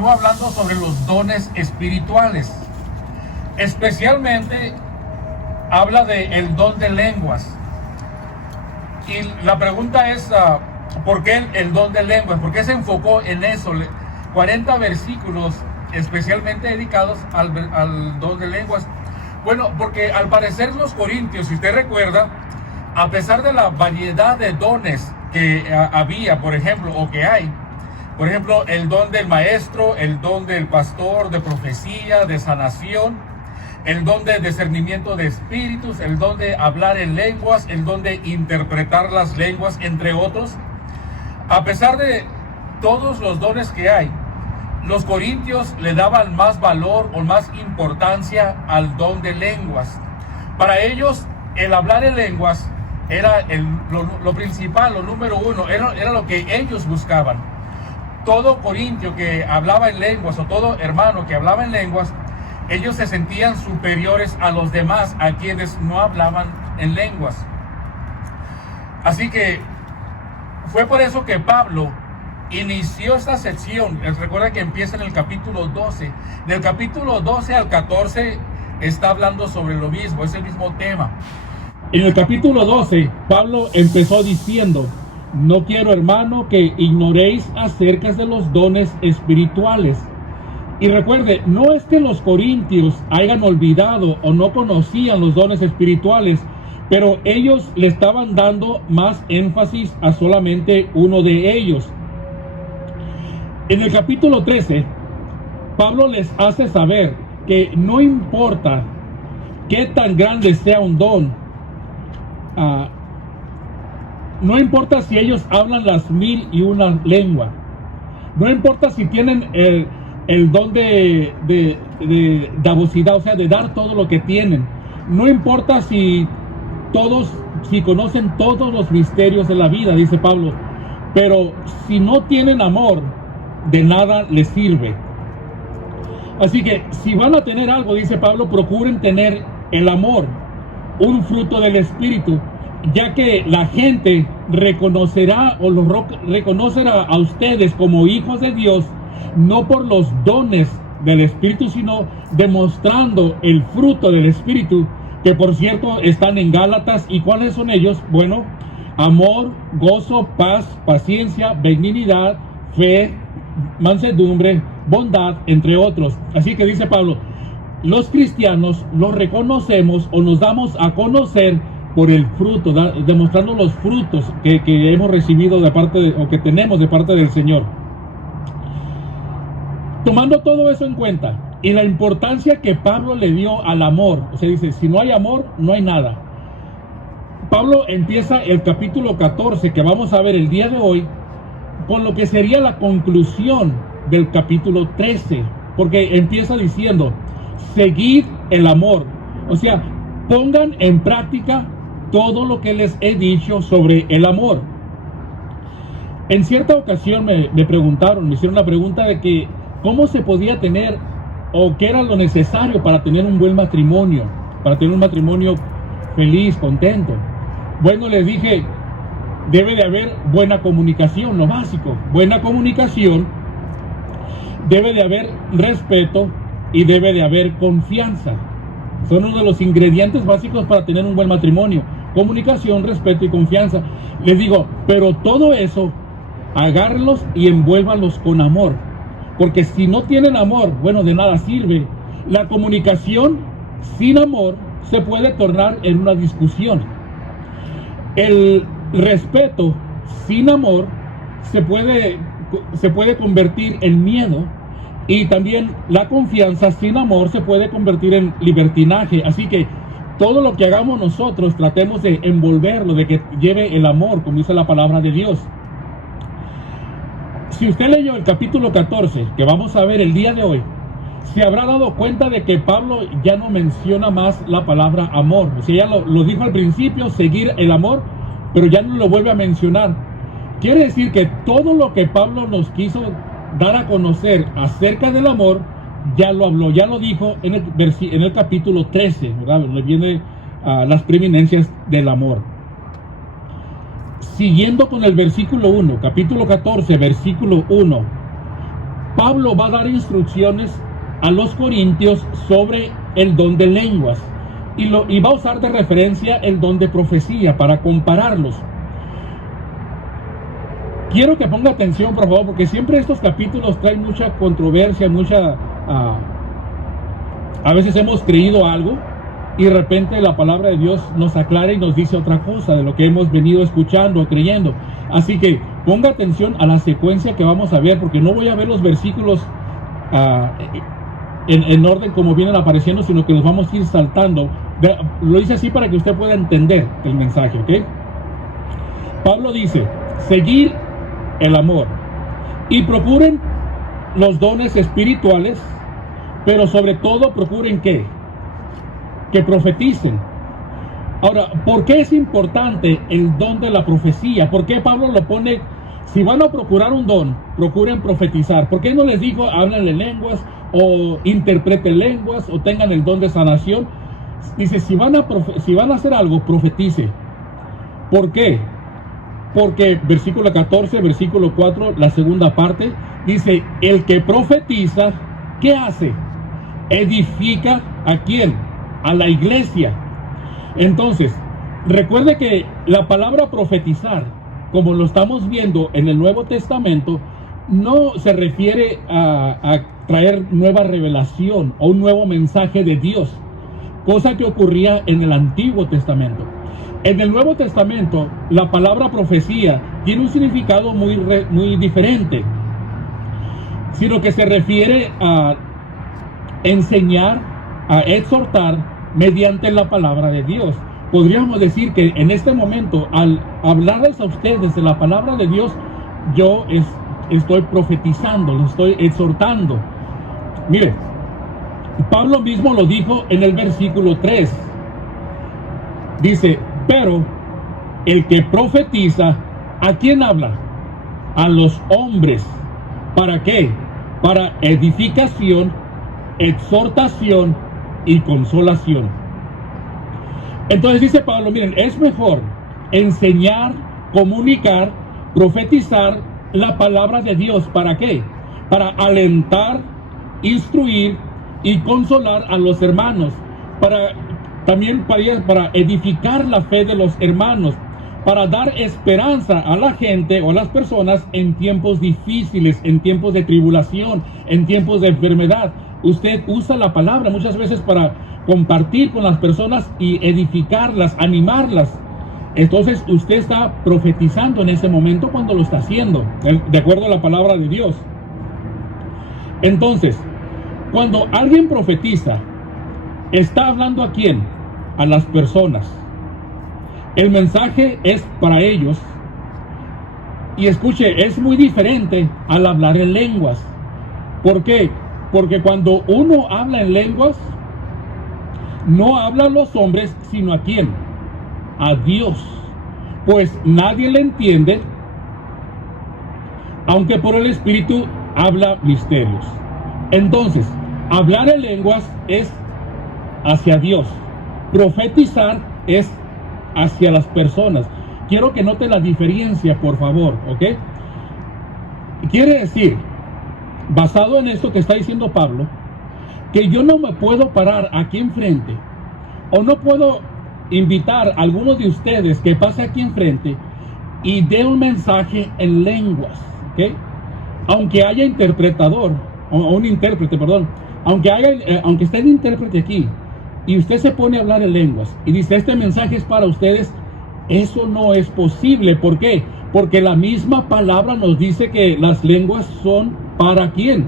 continúa hablando sobre los dones espirituales. Especialmente habla del don de lenguas. Y la pregunta es, ¿por qué el don de lenguas? ¿Por qué se enfocó en eso? 40 versículos especialmente dedicados al don de lenguas. Bueno, porque al parecer los corintios, si usted recuerda, a pesar de la variedad de dones que había, por ejemplo, o que hay, por ejemplo, el don del maestro, el don del pastor, de profecía, de sanación, el don de discernimiento de espíritus, el don de hablar en lenguas, el don de interpretar las lenguas, entre otros. A pesar de todos los dones que hay, los corintios le daban más valor o más importancia al don de lenguas. Para ellos, el hablar en lenguas era lo principal, lo número uno, era lo que ellos buscaban. Todo corintio que hablaba en lenguas, o todo hermano que hablaba en lenguas, ellos se sentían superiores a los demás, a quienes no hablaban en lenguas. Así que fue por eso que Pablo inició esta sección. Recuerda que empieza en el capítulo 12. Del capítulo 12 al 14 está hablando sobre lo mismo, es el mismo tema. En el capítulo 12, Pablo empezó diciendo: no quiero, hermano, que ignoréis acerca de los dones espirituales. Y recuerde, no es que los corintios hayan olvidado o no conocían los dones espirituales, pero ellos le estaban dando más énfasis a solamente uno de ellos. En el capítulo 13, Pablo les hace saber que no importa qué tan grande sea un don, no importa si ellos hablan las 1001 lenguas, no importa si tienen el don de davosidad, o sea, de dar todo lo que tienen, no importa si conocen todos los misterios de la vida, dice Pablo, pero si no tienen amor, de nada les sirve. Así que si van a tener algo, dice Pablo, procuren tener el amor, un fruto del Espíritu, ya que la gente reconocerá o los reconocerá a ustedes como hijos de Dios, no por los dones del Espíritu, sino demostrando el fruto del Espíritu, que por cierto están en Gálatas. ¿Y cuáles son ellos? Bueno, amor, gozo, paz, paciencia, benignidad, fe, mansedumbre, bondad, entre otros. Así que dice Pablo, los cristianos los reconocemos o nos damos a conocer por el fruto, demostrando los frutos que hemos recibido de parte o que tenemos de parte del Señor. Tomando todo eso en cuenta y la importancia que Pablo le dio al amor, o sea, dice, si no hay amor, no hay nada. Pablo empieza el capítulo 14, que vamos a ver el día de hoy, con lo que sería la conclusión del capítulo 13, porque empieza diciendo: seguid el amor, o sea, pongan en práctica todo lo que les he dicho sobre el amor. En cierta ocasión me hicieron la pregunta de que cómo se podía tener o qué era lo necesario para tener un buen matrimonio, para tener un matrimonio feliz, contento. Bueno, les dije, debe de haber buena comunicación, lo básico, buena comunicación, debe de haber respeto y debe de haber confianza. Son uno de los ingredientes básicos para tener un buen matrimonio: comunicación, respeto y confianza. Les digo, pero todo eso, agárrenlos y envuélvanlos con amor, porque si no tienen amor, bueno, de nada sirve. La comunicación sin amor se puede tornar en una discusión. El respeto sin amor se puede convertir en miedo, y también la confianza sin amor se puede convertir en libertinaje. Así que todo lo que hagamos nosotros, tratemos de envolverlo, de que lleve el amor, como dice la palabra de Dios. Si usted leyó el capítulo 14, que vamos a ver el día de hoy, se habrá dado cuenta de que Pablo ya no menciona más la palabra amor. O sea, ya lo dijo al principio, seguir el amor, pero ya no lo vuelve a mencionar. Quiere decir que todo lo que Pablo nos quiso dar a conocer acerca del amor, ya lo habló, ya lo dijo en el capítulo 13, ¿verdad? Donde viene las preeminencias del amor. Siguiendo con el versículo 1, capítulo 14, versículo 1. Pablo va a dar instrucciones a los corintios sobre el don de lenguas y va a usar de referencia el don de profecía para compararlos. Quiero que ponga atención, por favor, porque siempre estos capítulos traen mucha controversia, a veces hemos creído algo y de repente la palabra de Dios nos aclara y nos dice otra cosa de lo que hemos venido escuchando o creyendo. Así que ponga atención a la secuencia que vamos a ver, porque no voy a ver los versículos en orden como vienen apareciendo, sino que los vamos a ir saltando. Lo hice así para que usted pueda entender el mensaje, ¿ok? Pablo dice, seguir el amor y procuren los dones espirituales, pero sobre todo procuren que profeticen. Ahora, ¿por qué es importante el don de la profecía? ¿Por qué Pablo lo pone? Si van a procurar un don, procuren profetizar. ¿Por qué no les dijo háblenle lenguas o interpreten lenguas o tengan el don de sanación? Dice, si van a hacer algo, profetice. ¿Por qué? Porque versículo 14, versículo 4, la segunda parte, dice, el que profetiza, ¿qué hace? Edifica ¿a quién? A la iglesia. Entonces, recuerde que la palabra profetizar, como lo estamos viendo en el Nuevo Testamento, no se refiere a traer nueva revelación o un nuevo mensaje de Dios, cosa que ocurría en el Antiguo Testamento. En el Nuevo Testamento, la palabra profecía tiene un significado muy diferente, sino que se refiere a enseñar, a exhortar mediante la palabra de Dios. Podríamos decir que en este momento, al hablarles a ustedes de la palabra de Dios, yo estoy profetizando, lo estoy exhortando. Mire, Pablo mismo lo dijo en el versículo 3. Dice, pero el que profetiza, ¿a quién habla? A los hombres. ¿Para qué? Para edificación, exhortación y consolación. Entonces dice Pablo, miren, es mejor enseñar, comunicar, profetizar la palabra de Dios. ¿Para qué? Para alentar, instruir y consolar a los hermanos. También para edificar la fe de los hermanos, para dar esperanza a la gente o a las personas en tiempos difíciles, en tiempos de tribulación, en tiempos de enfermedad. Usted usa la palabra muchas veces para compartir con las personas y edificarlas, animarlas. Entonces usted está profetizando en ese momento cuando lo está haciendo, de acuerdo a la palabra de Dios. Entonces, cuando alguien profetiza, ¿está hablando a quién? A las personas. El mensaje es para ellos. Y escuche, es muy diferente al hablar en lenguas. ¿Por qué? Porque cuando uno habla en lenguas, no habla a los hombres, sino a quién? A Dios. Pues nadie le entiende, aunque por el Espíritu habla misterios. Entonces, hablar en lenguas es hacia Dios. Profetizar es hacia las personas. Quiero que note la diferencia, por favor, ¿ok? Quiere decir, basado en esto que está diciendo Pablo, que yo no me puedo parar aquí enfrente, o no puedo invitar a algunos de ustedes que pase aquí enfrente y dé un mensaje en lenguas, ¿ok? Aunque haya interpretador, o un intérprete, perdón, aunque esté el intérprete aquí, y usted se pone a hablar en lenguas y dice, este mensaje es para ustedes, eso no es posible. ¿Por qué? Porque la misma palabra nos dice que las lenguas son ¿para quién?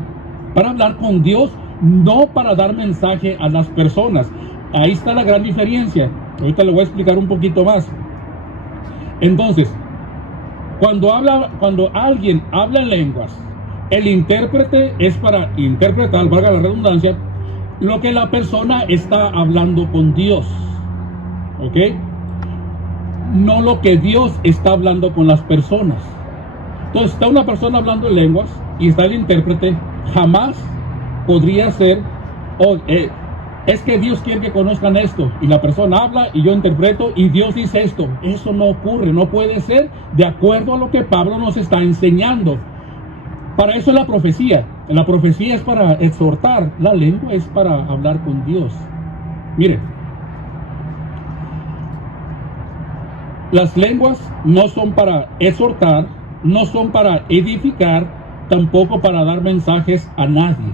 Para hablar con Dios, no para dar mensaje a las personas. Ahí está la gran diferencia. Ahorita le voy a explicar un poquito más. Entonces, cuando alguien habla en lenguas, el intérprete es para interpretar, valga la redundancia, lo que la persona está hablando con Dios, ¿ok? No lo que Dios está hablando con las personas. Entonces está una persona hablando en lenguas y está el intérprete, jamás podría ser, es que Dios quiere que conozcan esto, y la persona habla y yo interpreto y Dios dice esto. Eso no ocurre, no puede ser de acuerdo a lo que Pablo nos está enseñando. Para eso es la profecía. La profecía es para exhortar, la lengua es para hablar con Dios. Mire, las lenguas no son para exhortar, no son para edificar, tampoco para dar mensajes a nadie.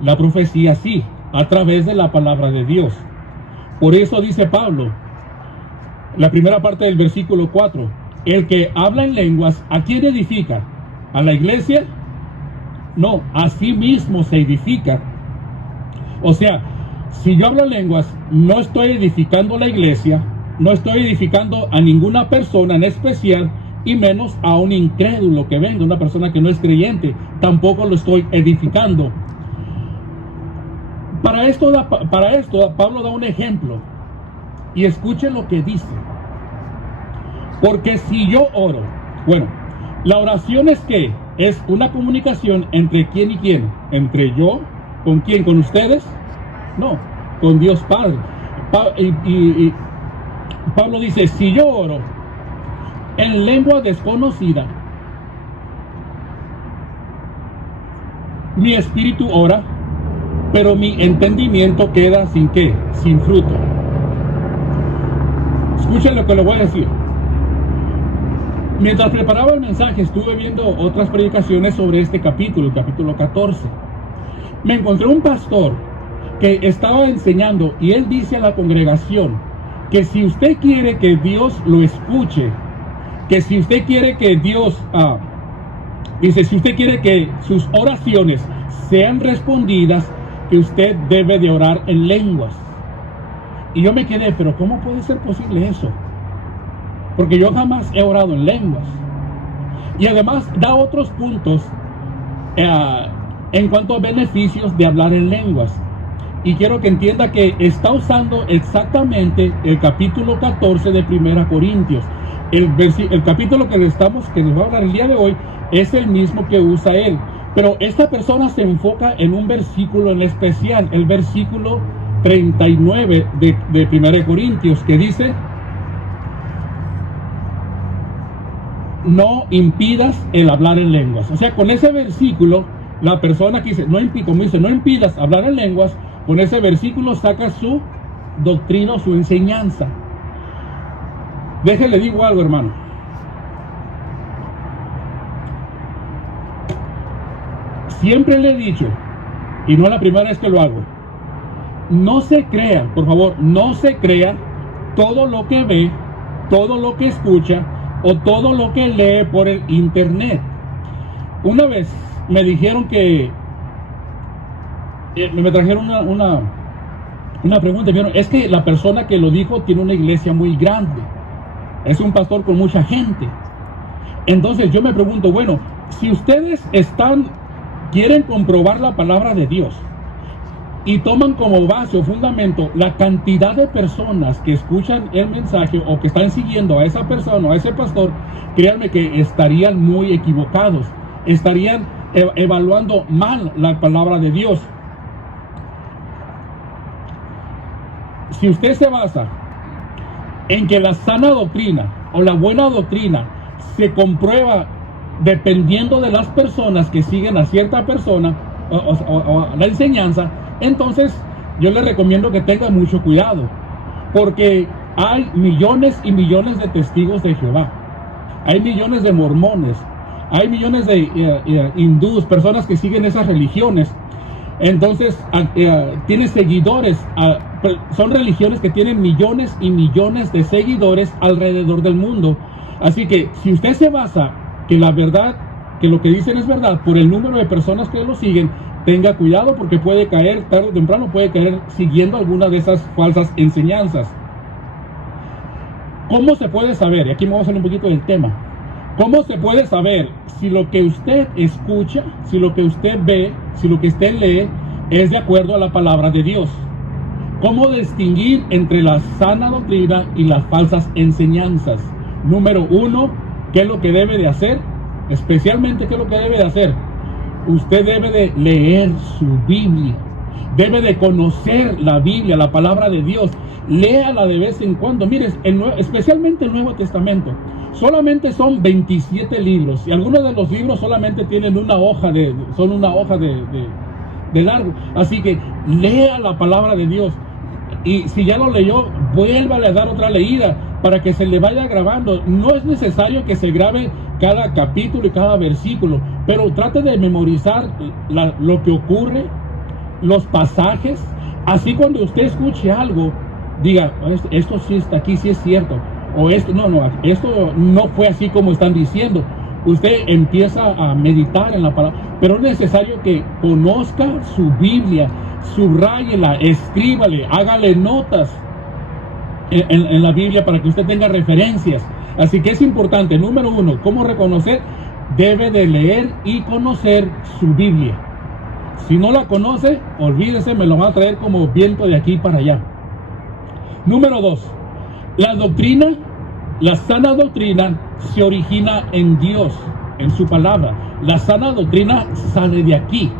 La profecía sí, a través de la palabra de Dios. Por eso dice Pablo, la primera parte del versículo 4, el que habla en lenguas, ¿a quién edifica? ¿A la iglesia? No, a sí mismo se edifica. O sea, si yo hablo en lenguas, no estoy edificando la iglesia, no estoy edificando a ninguna persona en especial, y menos a un incrédulo que venga, una persona que no es creyente, tampoco lo estoy edificando. Para esto Pablo da un ejemplo, y escuchen lo que dice. Porque si yo oro, bueno, la oración es ¿qué? Es una comunicación entre quién y quién. ¿Entre yo? ¿Con quién? ¿Con ustedes? No, con Dios Padre. Pablo dice, si yo oro en lengua desconocida, mi espíritu ora, pero mi entendimiento queda sin ¿qué? Sin fruto. Escuchen lo que le voy a decir. Mientras preparaba el mensaje, estuve viendo otras predicaciones sobre este capítulo, el capítulo 14. Me encontré un pastor que estaba enseñando y él dice a la congregación que si usted quiere que Dios lo escuche, que si usted quiere que Dios, dice, si usted quiere que sus oraciones sean respondidas, que usted debe de orar en lenguas. Y yo me quedé, pero ¿cómo puede ser posible eso? Porque yo jamás he orado en lenguas. Y además da otros puntos en cuanto a beneficios de hablar en lenguas. Y quiero que entienda que está usando exactamente el capítulo 14 de 1 Corintios. El capítulo que nos va a hablar el día de hoy es el mismo que usa él. Pero esta persona se enfoca en un versículo en especial, el versículo 39 de 1 Corintios, que dice: no impidas el hablar en lenguas. O sea, con ese versículo, la persona que dice, no impidas hablar en lenguas, con ese versículo saca su doctrina, su enseñanza. Déjenle digo algo, hermano. Siempre le he dicho, y no es la primera vez que lo hago, no se crea, por favor, no se crea todo lo que ve, todo lo que escucha o todo lo que lee por el internet. Una vez me dijeron que me trajeron una pregunta. Me dijeron, es que la persona que lo dijo tiene una iglesia muy grande, es un pastor con mucha gente. Entonces yo me pregunto, bueno, si ustedes quieren comprobar la palabra de Dios y toman como base o fundamento la cantidad de personas que escuchan el mensaje o que están siguiendo a esa persona o a ese pastor, créanme que estarían muy equivocados, estarían evaluando mal la palabra de Dios. Si usted se basa en que la sana doctrina o la buena doctrina se comprueba dependiendo de las personas que siguen a cierta persona o la enseñanza, entonces yo le recomiendo que tenga mucho cuidado, porque hay millones y millones de testigos de Jehová, hay millones de mormones, hay millones de hindús, personas que siguen esas religiones. Entonces tiene seguidores, son religiones que tienen millones y millones de seguidores alrededor del mundo. Así que si usted se basa que la verdad, que lo que dicen es verdad por el número de personas que lo siguen, tenga cuidado, porque puede caer, tarde o temprano puede caer siguiendo alguna de esas falsas enseñanzas. ¿Cómo se puede saber? Y aquí me voy a salir un poquito del tema. ¿Cómo se puede saber si lo que usted escucha, si lo que usted ve, si lo que usted lee es de acuerdo a la palabra de Dios? ¿Cómo distinguir entre la sana doctrina y las falsas enseñanzas? Número uno, ¿qué es lo que debe de hacer? Especialmente, ¿qué es lo que debe de hacer? Usted debe de leer su Biblia, debe de conocer la Biblia, la palabra de Dios. Léala de vez en cuando. Mire, especialmente el Nuevo Testamento. Solamente son 27 libros y algunos de los libros solamente tienen una hoja de largo. Así que lea la palabra de Dios y si ya lo leyó, vuélvale a dar otra leída para que se le vaya grabando. No es necesario que se grabe cada capítulo y cada versículo, pero trate de memorizar lo que ocurre, los pasajes. Así cuando usted escuche algo, diga, esto sí está aquí, sí es cierto. O esto no fue así como están diciendo. Usted empieza a meditar en la palabra, pero es necesario que conozca su Biblia, subráyela, escríbale, hágale notas en la Biblia para que usted tenga referencias. Así que es importante, número uno, ¿cómo reconocer? Debe de leer y conocer su Biblia. Si no la conoce, olvídese, me lo va a traer como viento de aquí para allá. Número dos, la doctrina, la sana doctrina se origina en Dios, en su palabra. La sana doctrina sale de aquí.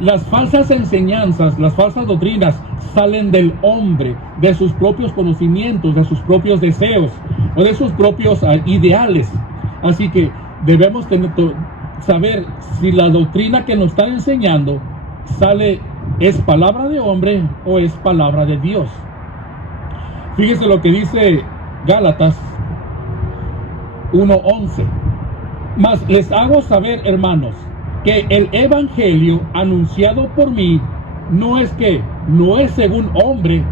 Las falsas enseñanzas, las falsas doctrinas salen del hombre, de sus propios conocimientos, de sus propios deseos o de sus propios ideales. Así que debemos saber si la doctrina que nos están enseñando es palabra de hombre o es palabra de Dios. Fíjese lo que dice Gálatas 1:11. Mas les hago saber, hermanos, que el evangelio anunciado por mí no es según hombre,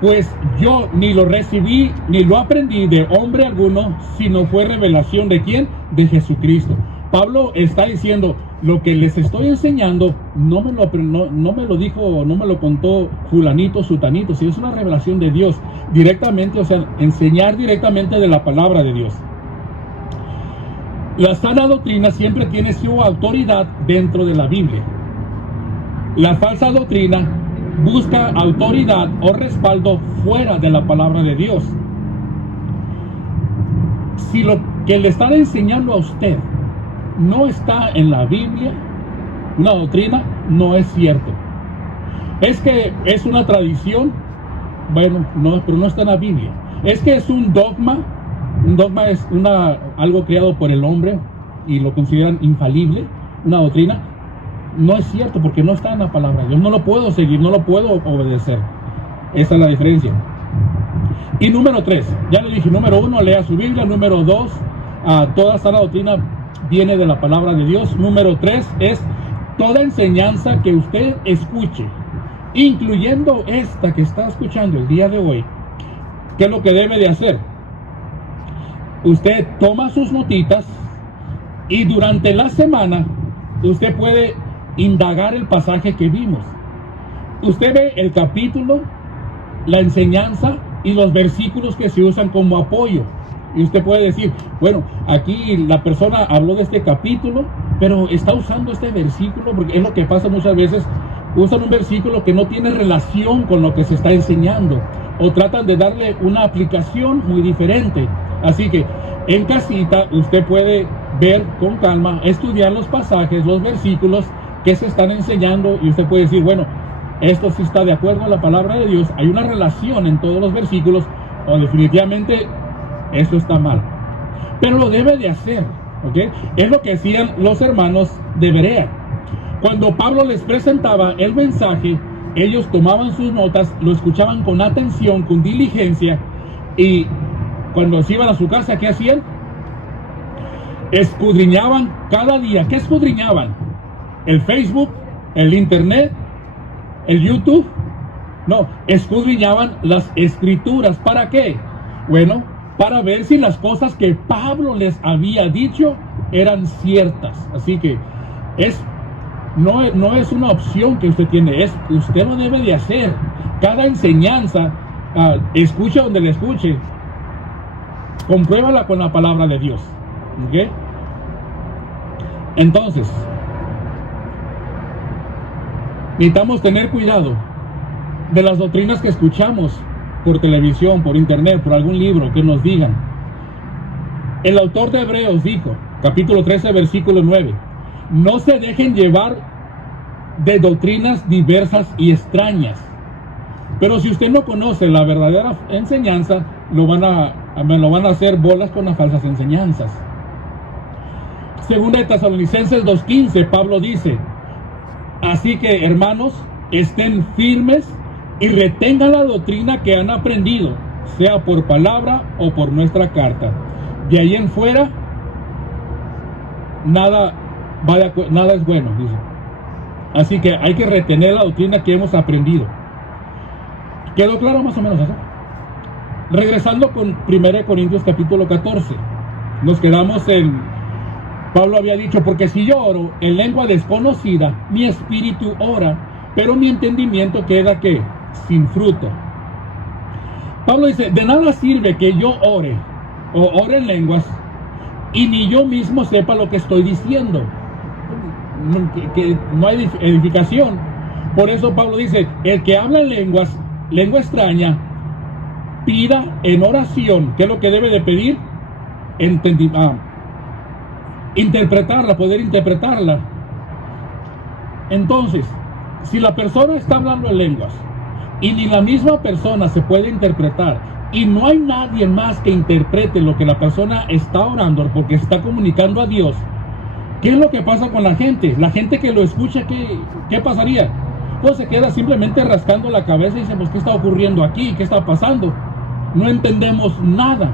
pues yo ni lo recibí ni lo aprendí de hombre alguno, sino fue revelación de ¿quién? De Jesucristo. Pablo está diciendo, lo que les estoy enseñando no me lo dijo, no me lo contó fulanito, sutanito, sino es una revelación de Dios directamente, o sea, enseñar directamente de la palabra de Dios. La sana doctrina siempre tiene su autoridad dentro de la Biblia. La falsa doctrina busca autoridad o respaldo fuera de la palabra de Dios. Si lo que le están enseñando a usted no está en la Biblia, una doctrina, no es cierto. Es que es una tradición, bueno, no, pero no está en la Biblia. Es que es un dogma es algo creado por el hombre y lo consideran infalible, una doctrina. No es cierto porque no está en la palabra de Dios. No lo puedo seguir, no lo puedo obedecer. Esa es la diferencia. Y número 3, ya le dije, número 1, lea su Biblia. Número 2, toda sana doctrina viene de la palabra de Dios. Número 3 es toda enseñanza que usted escuche, incluyendo esta que está escuchando el día de hoy. ¿Qué es lo que debe de hacer? Usted toma sus notitas y durante la semana usted puede indagar el pasaje que vimos. Usted ve el capítulo, la enseñanza y los versículos que se usan como apoyo. Y usted puede decir, bueno, aquí la persona habló de este capítulo, pero está usando este versículo, porque es lo que pasa muchas veces, usan un versículo que no tiene relación con lo que se está enseñando, o tratan de darle una aplicación muy diferente. Así que en casita usted puede ver con calma, estudiar los pasajes, los versículos que se están enseñando, y usted puede decir, bueno, esto sí está de acuerdo a la palabra de Dios, hay una relación en todos los versículos, o definitivamente esto está mal. Pero lo debe de hacer, ¿ok? Es lo que hacían los hermanos de Berea. Cuando Pablo les presentaba el mensaje, ellos tomaban sus notas, lo escuchaban con atención, con diligencia, y cuando se iban a su casa, ¿qué hacían? Escudriñaban cada día. ¿Qué escudriñaban? ¿El Facebook? ¿El Internet? ¿El YouTube? No, escudriñaban las escrituras. ¿Para qué? Bueno, para ver si las cosas que Pablo les había dicho eran ciertas. Así que no es una opción que usted tiene, usted lo debe de hacer. Cada enseñanza, escuche donde le escuche, compruébala con la palabra de Dios. ¿Okay? Entonces, necesitamos tener cuidado de las doctrinas que escuchamos por televisión, por internet, por algún libro que nos digan. El autor de Hebreos dijo, capítulo 13, versículo 9, no se dejen llevar de doctrinas diversas y extrañas. Pero si usted no conoce la verdadera enseñanza, lo van a me lo van a hacer bolas con las falsas enseñanzas. Según de Tesalonicenses 2:15, Pablo dice: así que, hermanos, estén firmes y retengan la doctrina que han aprendido, sea por palabra o por nuestra carta. De ahí en fuera, nada es bueno, dice. Así que hay que retener la doctrina que hemos aprendido. ¿Quedó claro más o menos eso? Regresando con 1 Corintios capítulo 14, nos quedamos en... Pablo había dicho: porque si yo oro en lengua desconocida, mi espíritu ora, pero mi entendimiento queda, ¿qué? Sin fruto. Pablo dice: de nada sirve que yo ore o ore en lenguas y ni yo mismo sepa lo que estoy diciendo, que no hay edificación. Por eso Pablo dice: el que habla en lenguas, lengua extraña, pida en oración. ¿Qué es lo que debe de pedir? Interpretarla, poder interpretarla. Entonces, si la persona está hablando en lenguas y ni la misma persona se puede interpretar, y no hay nadie más que interprete lo que la persona está orando porque está comunicando a Dios, ¿qué es lo que pasa con la gente? La gente que lo escucha, ¿qué pasaría? Pues se queda simplemente rascando la cabeza y dice: pues, ¿qué está ocurriendo aquí? ¿Qué está pasando? No entendemos nada.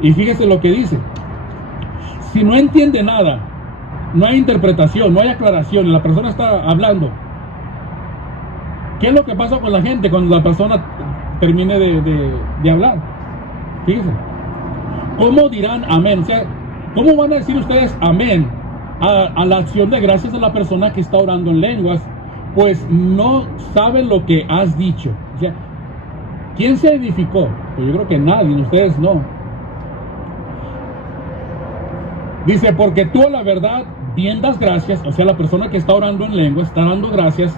Y fíjese lo que dice: si no entiende nada, no hay interpretación, no hay aclaración, y la persona está hablando, ¿qué es lo que pasa con la gente cuando la persona termine de hablar? Fíjense, ¿cómo dirán amén? O sea, ¿cómo van a decir ustedes amén a la acción de gracias de la persona que está orando en lenguas? Pues no saben lo que has dicho. O sea, ¿quién se edificó? Pues yo creo que nadie, ustedes no. Dice: porque tú a la verdad bien das gracias. O sea, la persona que está orando en lengua está dando gracias,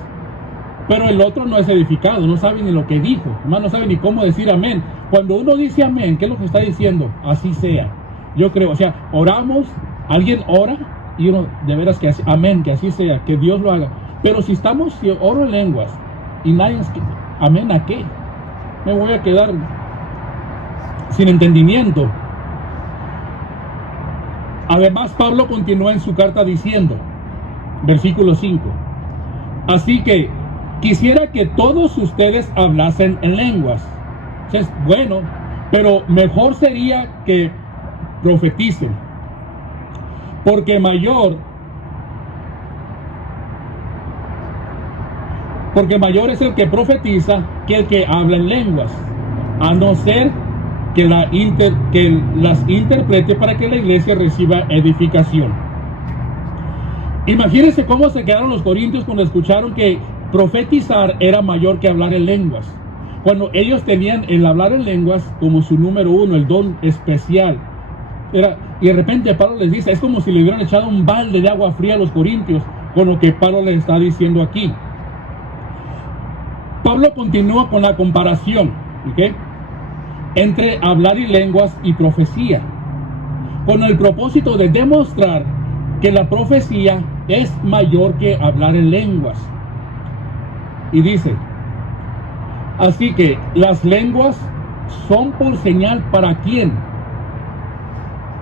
pero el otro no es edificado, no sabe ni lo que dijo, no sabe ni cómo decir amén. Cuando uno dice amén, ¿qué es lo que está diciendo? Así sea. Yo creo, o sea, oramos, alguien ora y uno de veras que así, amén, que así sea, que Dios lo haga. Pero si oro en lenguas y nadie es amén, ¿a qué? Me voy a quedar sin entendimiento. Además, Pablo continúa en su carta diciendo, versículo 5: así que quisiera que todos ustedes hablasen en lenguas. O sea, es bueno, pero mejor sería que profeticen, porque mayor es el que profetiza que el que habla en lenguas, a no ser que las interprete para que la iglesia reciba edificación. Imagínense cómo se quedaron los corintios cuando escucharon que profetizar era mayor que hablar en lenguas, cuando ellos tenían el hablar en lenguas como su número uno, el don especial. Y de repente Pablo les dice, es como si le hubieran echado un balde de agua fría a los corintios con lo que Pablo les está diciendo aquí. Pablo continúa con la comparación, ¿okay?, entre hablar en lenguas y profecía, con el propósito de demostrar que la profecía es mayor que hablar en lenguas. Y dice, así que las lenguas son por señal ¿para quién?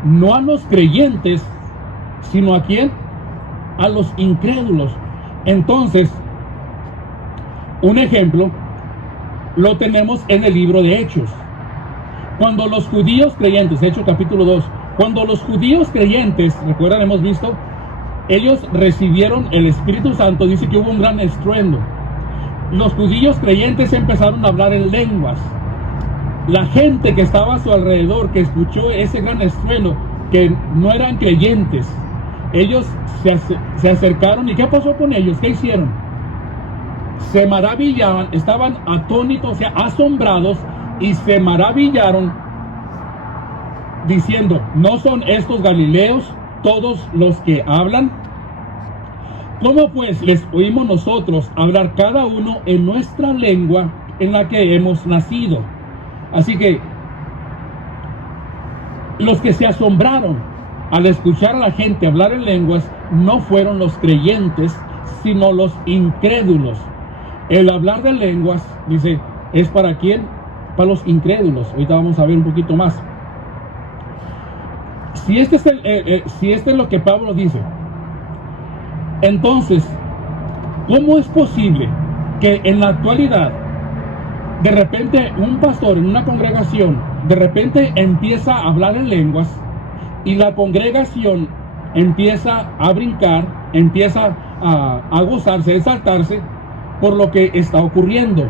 No a los creyentes, sino ¿a quién? A los incrédulos. Entonces, un ejemplo lo tenemos en el libro de Hechos. Cuando los judíos creyentes, Hechos capítulo 2, cuando los judíos creyentes, recuerdan, hemos visto, ellos recibieron el Espíritu Santo, dice que hubo un gran estruendo. Los judíos creyentes empezaron a hablar en lenguas. La gente que estaba a su alrededor, que escuchó ese gran estruendo, que no eran creyentes, ellos se acercaron. ¿Y qué pasó con ellos? ¿Qué hicieron? Se maravillaban, estaban atónitos, o sea, asombrados, y se maravillaron diciendo, ¿no son estos galileos todos los que hablan? ¿Cómo pues les oímos nosotros hablar cada uno en nuestra lengua en la que hemos nacido? Así que los que se asombraron al escuchar a la gente hablar en lenguas no fueron los creyentes, sino los incrédulos. El hablar de lenguas, dice, ¿es para quién? Para los incrédulos. Ahorita vamos a ver un poquito más. si si este es lo que Pablo dice, entonces, ¿cómo es posible que en la actualidad, de repente un pastor en una congregación, de repente empieza a hablar en lenguas y la congregación empieza a brincar, empieza a gozarse, a exaltarse por lo que está ocurriendo?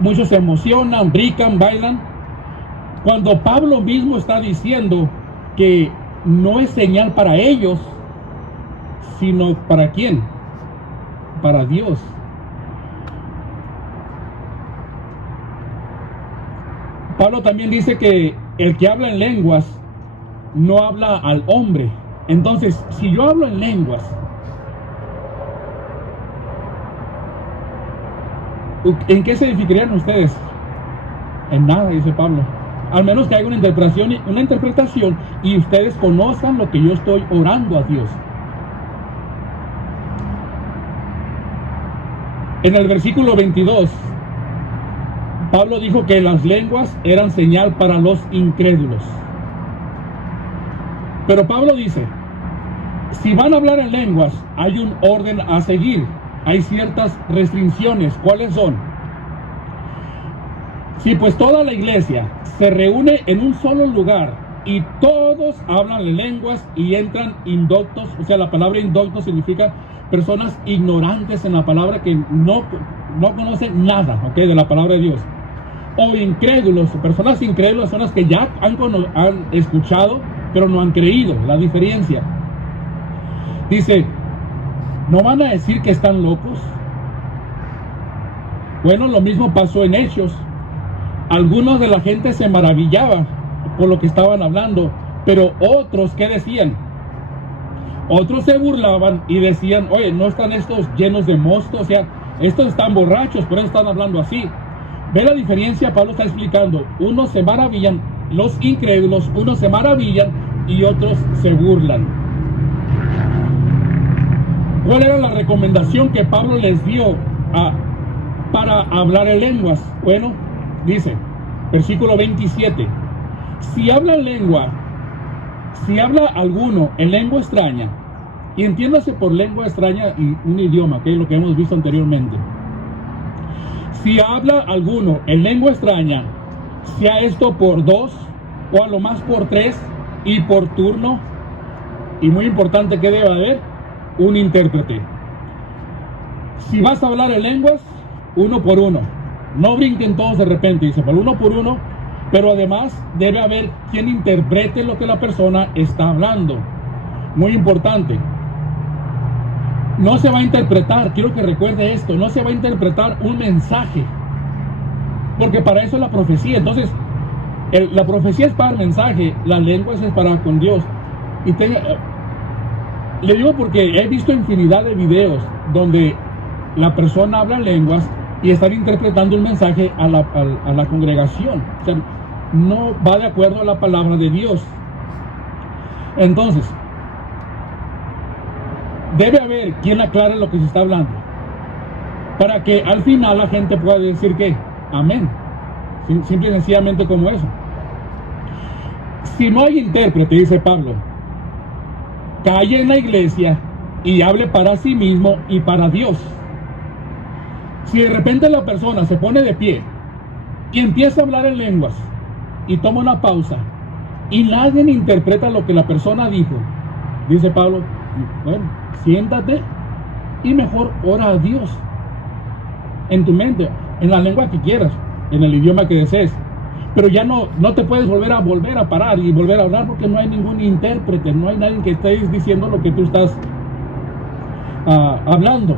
Muchos se emocionan, brincan, bailan, cuando Pablo mismo está diciendo que no es señal para ellos, sino ¿para quién? Para Dios. Pablo también dice que el que habla en lenguas no habla al hombre. Entonces, si yo hablo en lenguas, ¿en qué se edificarían ustedes? En nada, dice Pablo. Al menos que haya una interpretación y ustedes conozcan lo que yo estoy orando a Dios. En el versículo 22, Pablo dijo que las lenguas eran señal para los incrédulos. Pero Pablo dice, si van a hablar en lenguas, hay un orden a seguir. Hay ciertas restricciones. ¿Cuáles son? Si pues toda la iglesia se reúne en un solo lugar y todos hablan en lenguas y entran indoctos, o sea, la palabra indocto significa personas ignorantes en la palabra, que no conocen nada, ¿ok?, de la palabra de Dios. O incrédulos, personas incrédulas son las que ya han escuchado, pero no han creído. La diferencia. Dice, ¿no van a decir que están locos? Bueno, lo mismo pasó en Hechos. Algunos de la gente se maravillaban por lo que estaban hablando, pero otros, ¿qué decían? Otros se burlaban y decían, oye, ¿no están estos llenos de mosto? O sea, estos están borrachos, por eso están hablando así. ¿Ve la diferencia? Pablo está explicando. Unos se maravillan, los incrédulos, unos se maravillan y otros se burlan. ¿Cuál era la recomendación que Pablo les dio para hablar en lenguas? Bueno, dice, versículo 27, si habla alguno en lengua extraña, y entiéndase por lengua extraña y un idioma, que es lo que hemos visto anteriormente. Si habla alguno en lengua extraña, sea esto por 2 o a lo más por 3 y por turno, y muy importante que debe haber un intérprete. Si vas a hablar en lenguas, 1 por 1, no brinquen todos de repente, dice, por 1 por 1, pero además debe haber quien interprete lo que la persona está hablando. Muy importante. No se va a interpretar, quiero que recuerde esto, no se va a interpretar un mensaje, porque para eso es la profecía. Entonces, la profecía es para el mensaje, la lengua es para con Dios. Y le digo porque he visto infinidad de videos donde la persona habla lenguas y están interpretando un mensaje a la congregación. O sea, no va de acuerdo a la palabra de Dios. Entonces, debe haber quien aclare lo que se está hablando, para que al final la gente pueda decir que amén, simple y sencillamente como eso. Si no hay intérprete, dice Pablo, calle en la iglesia y hable para sí mismo y para Dios. Si de repente la persona se pone de pie y empieza a hablar en lenguas y toma una pausa y nadie interpreta lo que la persona dijo, dice Pablo, bueno, siéntate y mejor ora a Dios en tu mente, en la lengua que quieras, en el idioma que desees, pero ya no te puedes volver a parar y volver a hablar, porque no hay ningún intérprete, no hay nadie que esté diciendo lo que tú estás hablando.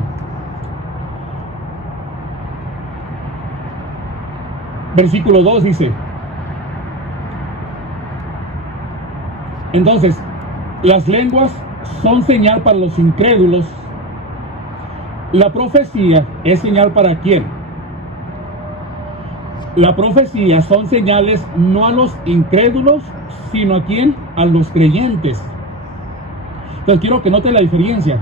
Versículo 2 dice, entonces, las lenguas son señal para los incrédulos. La profecía es señal para quién. La profecía son señales no a los incrédulos, sino a quién, a los creyentes. Entonces quiero que note la diferencia.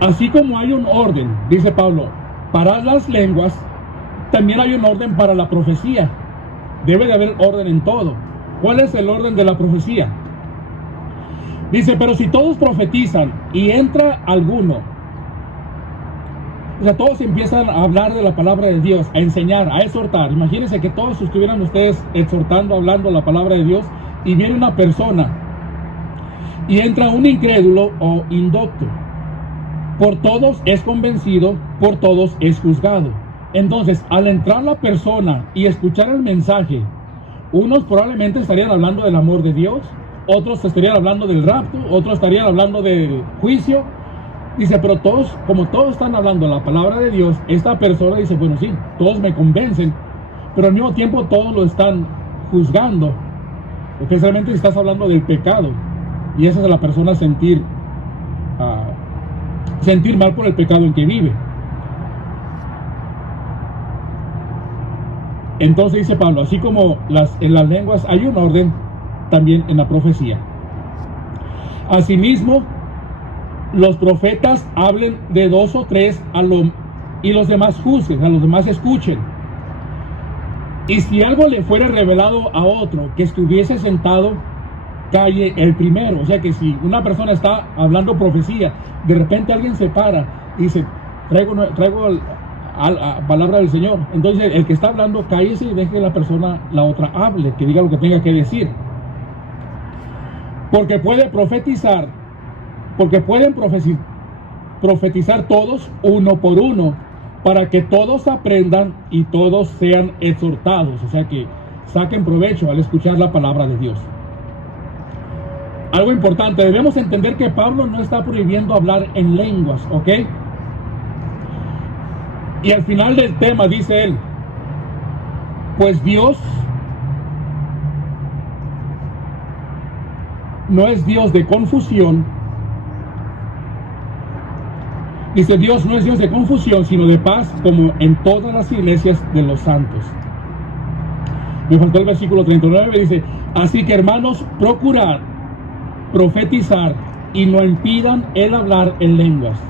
Así como hay un orden, dice Pablo, para las lenguas, también hay un orden para la profecía. debe de haber orden en todo. ¿Cuál es el orden de la profecía? Dice, pero si todos profetizan y entra alguno, o sea, todos empiezan a hablar de la palabra de Dios, a enseñar, a exhortar. Imagínense que todos estuvieran ustedes exhortando, hablando la palabra de Dios, y viene una persona y entra un incrédulo o indocto. Por todos es convencido, por todos es juzgado. Entonces, al entrar la persona y escuchar el mensaje, unos probablemente estarían hablando del amor de Dios, otros estarían hablando del rapto, otros estarían hablando del juicio. Dice, pero todos, como todos están hablando la palabra de Dios, esta persona dice, bueno, sí, todos me convencen, pero al mismo tiempo todos lo están juzgando, porque realmente estás hablando del pecado, y esa es la persona sentir mal por el pecado en que vive. Entonces dice Pablo, así como en las lenguas hay un orden, también en la profecía. Asimismo, los profetas hablen de 2 o 3 y los demás juzguen, a los demás escuchen. Y si algo le fuera revelado a otro que estuviese sentado, calle el primero. O sea que si una persona está hablando profecía, de repente alguien se para y dice, traigo palabra del Señor. Entonces el que está hablando, cállese y deje que la persona, la otra, hable, que diga lo que tenga que decir. Porque pueden profetizar todos uno por uno, para que todos aprendan y todos sean exhortados. O sea que saquen provecho al escuchar la palabra de Dios. Algo importante, debemos entender que Pablo no está prohibiendo hablar en lenguas, ¿ok? Y al final del tema dice él, pues Dios no es Dios de confusión. Dice, Dios no es Dios de confusión, sino de paz, como en todas las iglesias de los santos. Me faltó el versículo 39, dice, así que hermanos, procurad profetizar y no impidan el hablar en lenguas.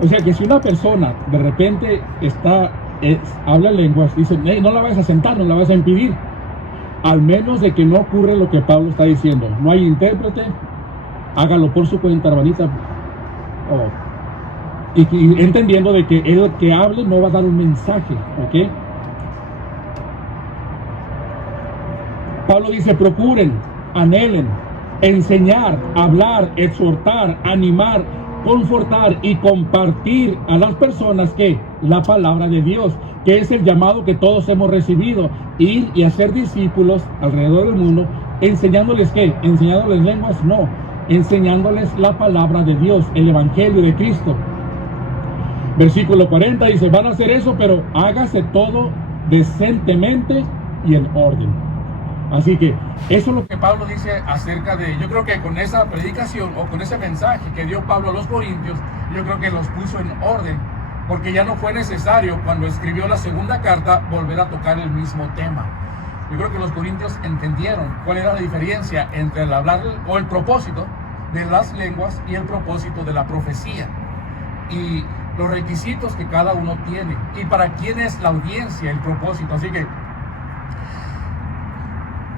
O sea que si una persona de repente habla en lenguas, dice, hey, no la vas a sentar, no la vas a impedir, al menos de que no ocurre lo que Pablo está diciendo. No hay intérprete, hágalo por su cuenta, hermanita. Y entendiendo de que el que hable no va a dar un mensaje, ¿ok? Pablo dice, procuren, anhelen, enseñar, hablar, exhortar, animar, confortar y compartir a las personas que la palabra de Dios, que es el llamado que todos hemos recibido, ir y hacer discípulos alrededor del mundo, enseñándoles ¿qué? Enseñándoles lenguas, no, enseñándoles la palabra de Dios, el evangelio de Cristo. Versículo 40 dice, van a hacer eso, pero hágase todo decentemente y en orden. Así que eso es lo que Pablo dice acerca de, yo creo que con esa predicación o con ese mensaje que dio Pablo a los corintios, yo creo que los puso en orden, porque ya no fue necesario cuando escribió la segunda carta volver a tocar el mismo tema. Yo creo que los corintios entendieron cuál era la diferencia entre el hablar o el propósito de las lenguas y el propósito de la profecía, y los requisitos que cada uno tiene, y para quién es la audiencia, el propósito. Así que,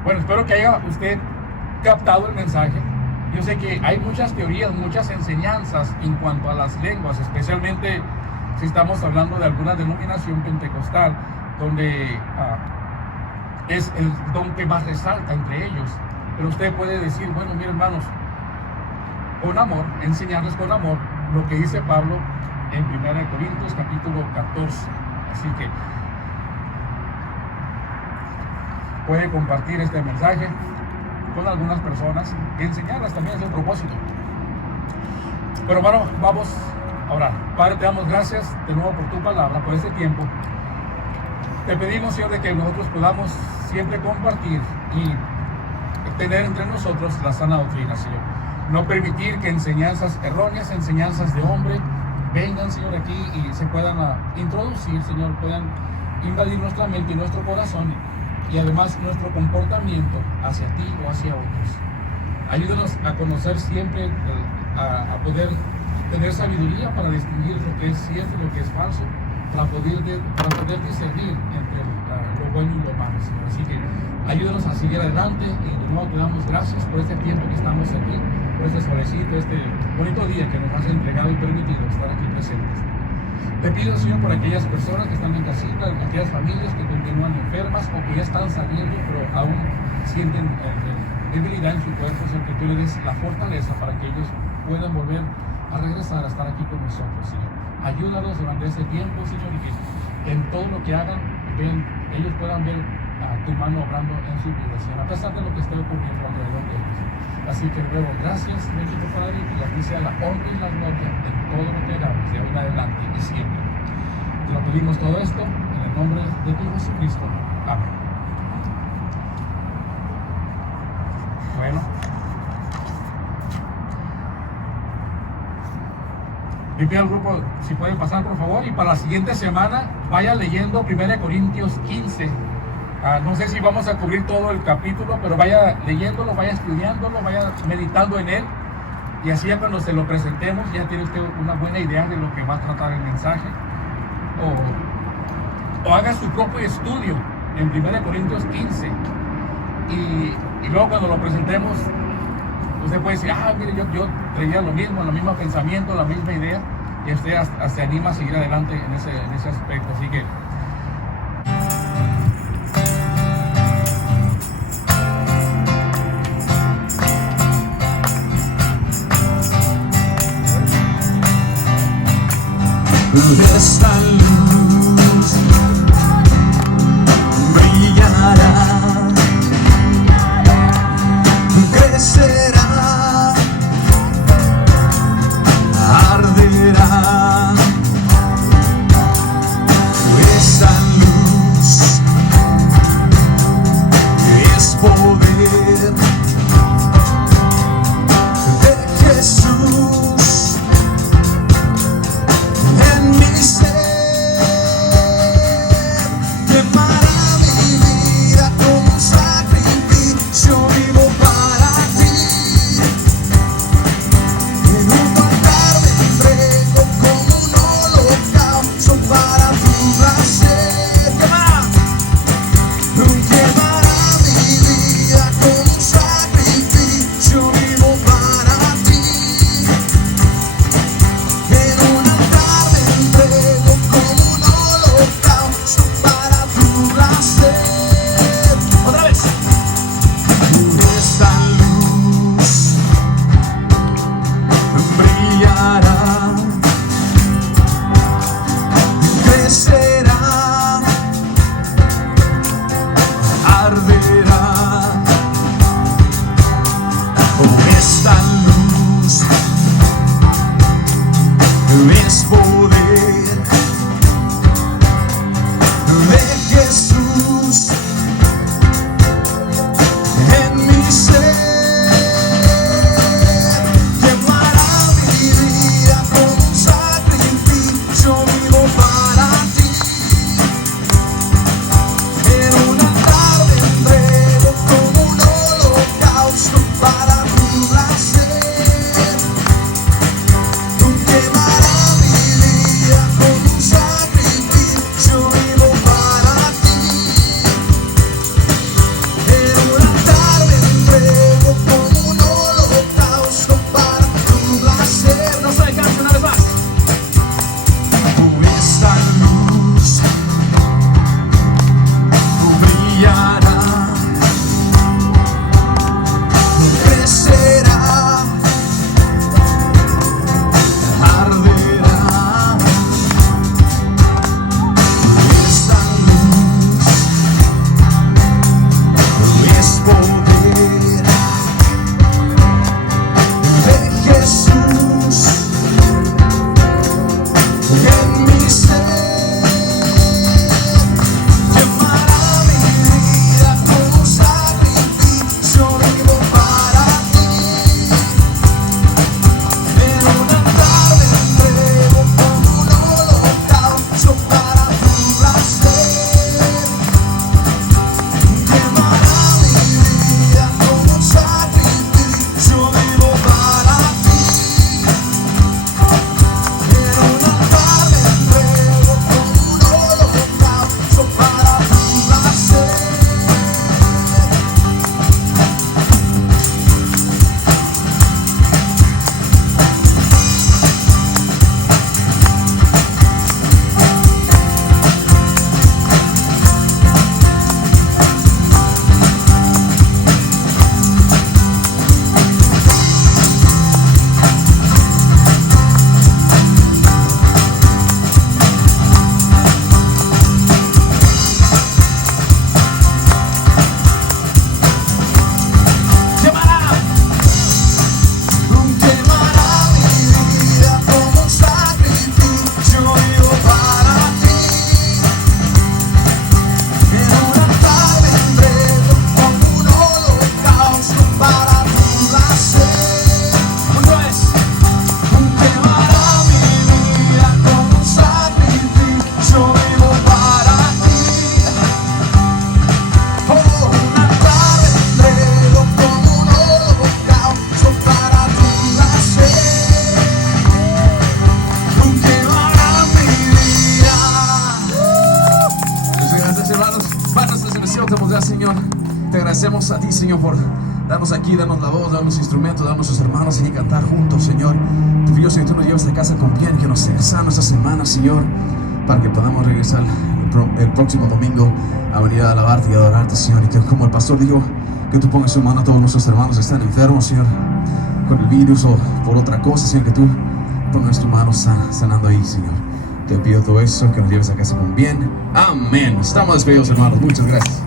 bueno, espero que haya usted captado el mensaje. Yo sé que hay muchas teorías, muchas enseñanzas en cuanto a las lenguas, especialmente si estamos hablando de alguna denominación pentecostal, donde es el don que más resalta entre ellos. Pero usted puede decir, bueno, miren hermanos, con amor, enseñarles con amor lo que dice Pablo en 1 Corintios capítulo 14. Así que puede compartir este mensaje con algunas personas, que enseñarlas también es el propósito. Pero hermano, vamos a orar. Padre, te damos gracias de nuevo por tu palabra, por este tiempo. Te pedimos, Señor, de que nosotros podamos siempre compartir y tener entre nosotros la sana doctrina, Señor. No permitir que enseñanzas erróneas, enseñanzas de hombre, vengan, Señor, aquí y se puedan introducir, Señor, puedan invadir nuestra mente y nuestro corazón, y además nuestro comportamiento hacia ti o hacia otros. Ayúdanos a conocer siempre, a poder tener sabiduría para distinguir lo que es cierto y lo que es falso, para poder discernir entre lo bueno y lo malo, Señor. Así que ayúdanos a seguir adelante y de nuevo te damos gracias por este tiempo que estamos aquí, por este solecito, este bonito día que nos has entregado y permitido estar aquí presentes. Te pido, Señor, por aquellas personas que están en casita, aquellas familias que continúan enfermas o que ya están saliendo, pero aún sienten debilidad en su cuerpo, Señor, que tú le des la fortaleza para que ellos puedan volver a regresar a estar aquí con nosotros, Señor. Ayúdanos durante ese tiempo, Señor, y que en todo lo que hagan, ellos puedan ver tu mano obrando en su vida, Señor, a pesar de lo que esté ocurriendo alrededor de ellos. Así que luego, gracias, bendito Padre, y que a ti sea la honra y la gloria en todo lo que hagamos, de ahora en adelante y siempre. Te lo pedimos todo esto en el nombre de tu Jesucristo. Amén. Bueno. Le pido al grupo si pueden pasar, por favor, y para la siguiente semana vaya leyendo 1 Corintios 15. No sé si vamos a cubrir todo el capítulo, pero vaya leyéndolo, vaya estudiándolo, vaya meditando en él, y así ya cuando se lo presentemos ya tiene usted una buena idea de lo que va a tratar el mensaje, o haga su propio estudio en 1 Corintios 15 y luego cuando lo presentemos usted puede decir, mire, yo traía lo mismo, el mismo pensamiento, la misma idea, y usted hasta se anima a seguir adelante en ese aspecto. Así que esta luz brillará, crecerá, arderá. Esta luz es poder de Jesús en mi ser. Quemará mi vida como un sacrificio vivo para ti. En un altar me entrego como un holocausto para tu placer. Quemará mi vida como un sacrificio vivo para ti. En un altar me entrego como un holocausto para tu placer. Otra vez. Esta luz brillará, crecerá, arderá. Esta luz es poder de Jesús en mi ser. Quemará mi vida como un sacrificio vivo para ti. En un altar me entrego como un holocausto para tu placer. Quemará mi vida como un sacrificio vivo para ti. En un altar me entrego como un holocausto para tu placer. No se descanse una vez más. Esta luz brillará, crecerá, arderá. Esta luz es poder de Jesús Señor. Te agradecemos a ti, Señor, por darnos aquí, darnos la voz, darnos instrumentos, darnos nuestros hermanos y cantar juntos, Señor. Te pido, Señor, tú nos llevas a casa con bien, que nos sea sano esta semana, Señor, para que podamos regresar el próximo domingo a venir a alabarte y adorarte, Señor. Y que, como el pastor dijo, que tú pongas su mano a todos nuestros hermanos que están enfermos, Señor, con el virus o por otra cosa, Señor, que tú pongas tu mano sanando ahí, Señor. Te pido todo eso, que nos lleves a casa con bien. Amén. Estamos despedidos, hermanos. Muchas gracias.